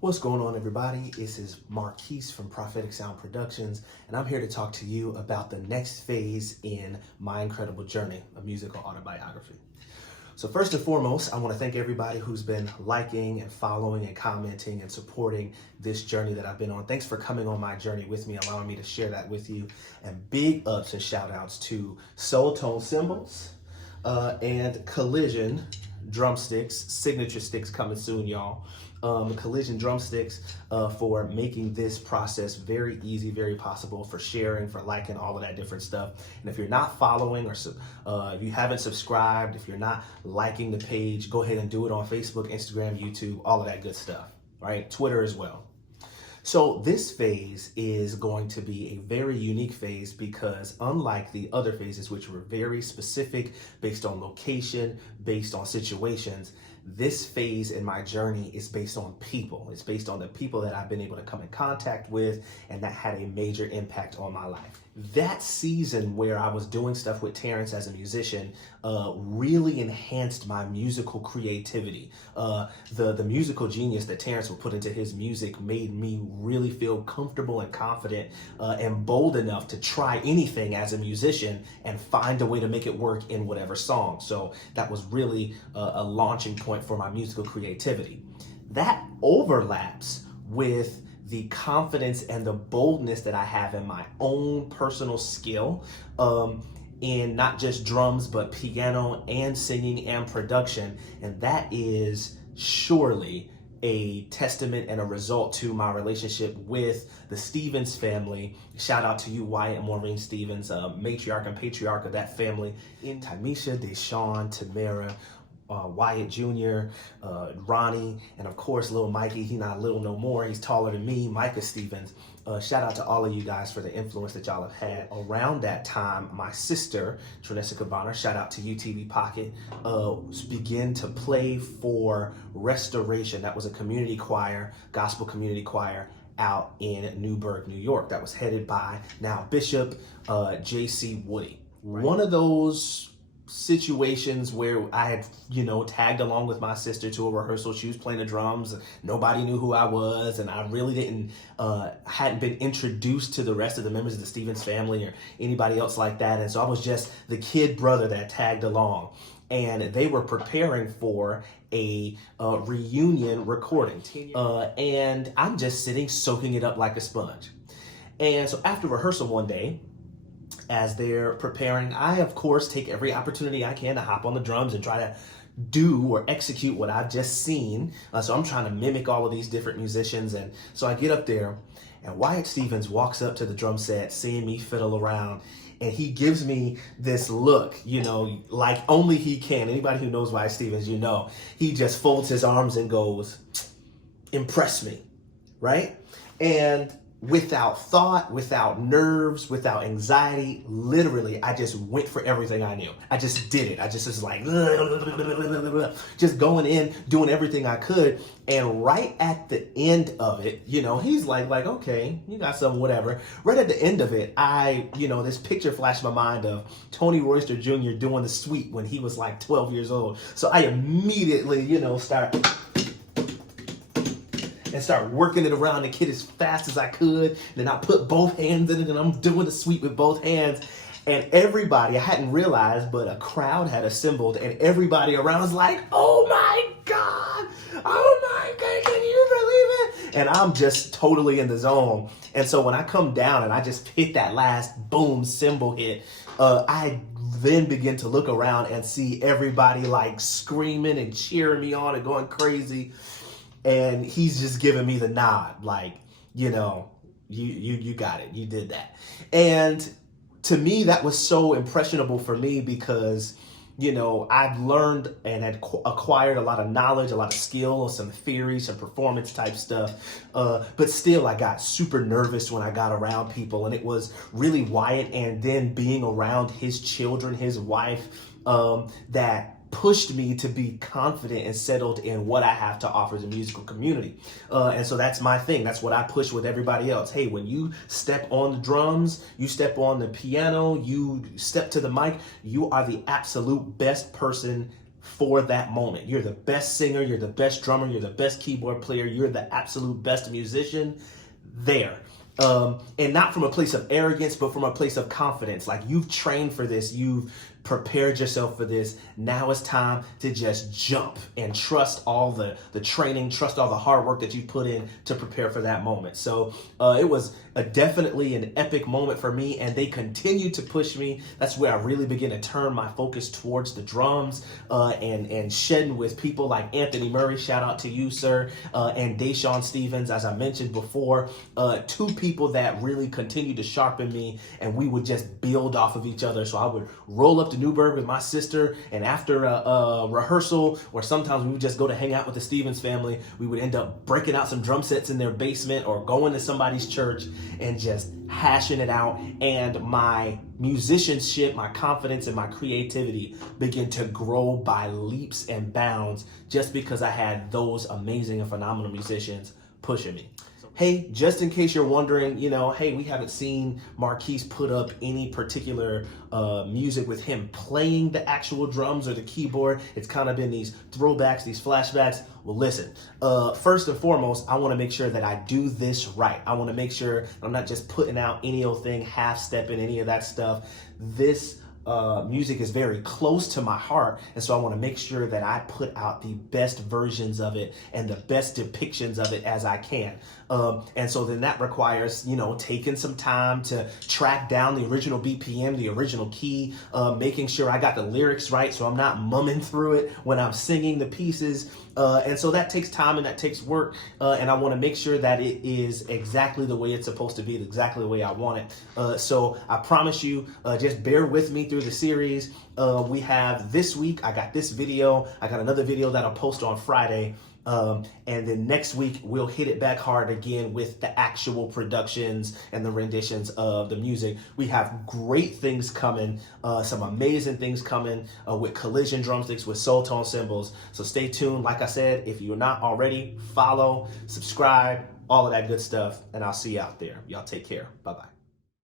What's going on, everybody? This is Marquise from Prophetic Sound Productions, and I'm here to talk to you about the next phase in my incredible journey, a musical autobiography. So first and foremost, I want to thank everybody who's been liking and following and commenting and supporting this journey that I've been on. Thanks for coming on my journey with me, allowing me to share that with you. And big ups and shout outs to Soultone Cymbals and Collision Drumsticks, signature sticks coming soon, y'all. Collision Drumsticks for making this process very easy, very possible, for sharing, for liking, all of that different stuff. And if you're not following or if you haven't subscribed, if you're not liking the page, go ahead and do it on Facebook, Instagram, YouTube, all of that good stuff, right? Twitter as well. So this phase is going to be a very unique phase because unlike the other phases, which were very specific, based on location, based on situations, this phase in my journey is based on people. It's based on the people that I've been able to come in contact with and that had a major impact on my life. That season where I was doing stuff with Terrence as a musician really enhanced my musical creativity. The musical genius that Terrence would put into his music made me really feel comfortable and confident and bold enough to try anything as a musician and find a way to make it work in whatever song. So that was really a launching point for my musical creativity. That overlaps with the confidence and the boldness that I have in my own personal skill in not just drums, but piano and singing and production. And that is surely a testament and a result to my relationship with the Stevens family. Shout out to you, Wyatt and Maureen Stevens, matriarch and patriarch of that family, in Tymisha, Deshawn, Tamara, Wyatt Jr., Ronnie, and of course, little Mikey. He not little no more. He's taller than me, Micah Stevens. Shout out to all of you guys for the influence that y'all have had. Around that time, my sister, Trinessa Cabana, shout out to UTV Pocket, began to play for Restoration. That was a community choir, gospel community choir, out in Newburgh, New York. That was headed by now Bishop J.C. Woody. Right. One of those situations where I had, tagged along with my sister to a rehearsal. She was playing the drums. Nobody knew who I was, and I really hadn't been introduced to the rest of the members of the Stevens family or anybody else like that. And so I was just the kid brother that tagged along. And they were preparing for a reunion recording. And I'm just sitting soaking it up like a sponge. And so after rehearsal one day, as they're preparing, I, of course, take every opportunity I can to hop on the drums and try to do or execute what I've just seen. So I'm trying to mimic all of these different musicians. And so I get up there, and Wyatt Stevens walks up to the drum set, seeing me fiddle around, and he gives me this look, like only he can. Anybody who knows Wyatt Stevens, he just folds his arms and goes, "Impress me," right? And without thought, without nerves, without anxiety, literally, I just went for everything I knew. I just did it. I just was like, just going in, doing everything I could. And right at the end of it, he's like, okay, you got some, whatever. Right at the end of it, this picture flashed my mind of Tony Royster Jr. doing the sweep when he was like 12 years old. So I immediately, start working it around the kid as fast as I could. Then I put both hands in it and I'm doing the sweep with both hands. And everybody, I hadn't realized, but a crowd had assembled and everybody around was like, "Oh my God, can you believe it?" And I'm just totally in the zone. And so when I come down and I just hit that last boom cymbal hit, I then begin to look around and see everybody like screaming and cheering me on and going crazy. And he's just giving me the nod, like, you got it, you did that. And to me, that was so impressionable for me because, I've learned and had acquired a lot of knowledge, a lot of skill, some theory, some performance type stuff. But still, I got super nervous when I got around people. And it was really Wyatt and then being around his children, his wife, that pushed me to be confident and settled in what I have to offer the musical community. And so that's my thing. That's what I push with everybody else. Hey, when you step on the drums, you step on the piano, you step to the mic, you are the absolute best person for that moment. You're the best singer, you're the best drummer, you're the best keyboard player, you're the absolute best musician there. And not from a place of arrogance, but from a place of confidence. Like, you've trained for this, you've prepared yourself for this. Now it's time to just jump and trust all the training, trust all the hard work that you put in to prepare for that moment. So it was definitely an epic moment for me, and they continued to push me. That's where I really began to turn my focus towards the drums and shedding with people like Anthony Murray, shout out to you, sir, and Deshaun Stevens, as I mentioned before, two people that really continued to sharpen me, and we would just build off of each other. So I would roll up to Newburgh with my sister, and after a rehearsal, or sometimes we would just go to hang out with the Stevens family, we would end up breaking out some drum sets in their basement or going to somebody's church and just hashing it out. And my musicianship, my confidence, and my creativity began to grow by leaps and bounds just because I had those amazing and phenomenal musicians pushing me. Hey, just in case you're wondering, hey, we haven't seen Marquise put up any particular music with him playing the actual drums or the keyboard. It's kind of been these throwbacks, these flashbacks. Well, listen, first and foremost, I want to make sure that I do this right. I want to make sure I'm not just putting out any old thing, half-stepping, any of that stuff. This music is very close to my heart, and so I want to make sure that I put out the best versions of it and the best depictions of it as I can. And so then that requires, taking some time to track down the original BPM, the original key, making sure I got the lyrics right so I'm not mumming through it when I'm singing the pieces. And so that takes time and that takes work. And I want to make sure that it is exactly the way it's supposed to be, exactly the way I want it. So I promise you, just bear with me through the series. We have this week, I got this video. I got another video that I'll post on Friday. And then next week, we'll hit it back hard again with the actual productions and the renditions of the music. We have great things coming, some amazing things coming with Collision Drumsticks, with Soultone Cymbals. So stay tuned. Like I said, if you're not already, follow, subscribe, all of that good stuff. And I'll see you out there. Y'all take care. Bye-bye.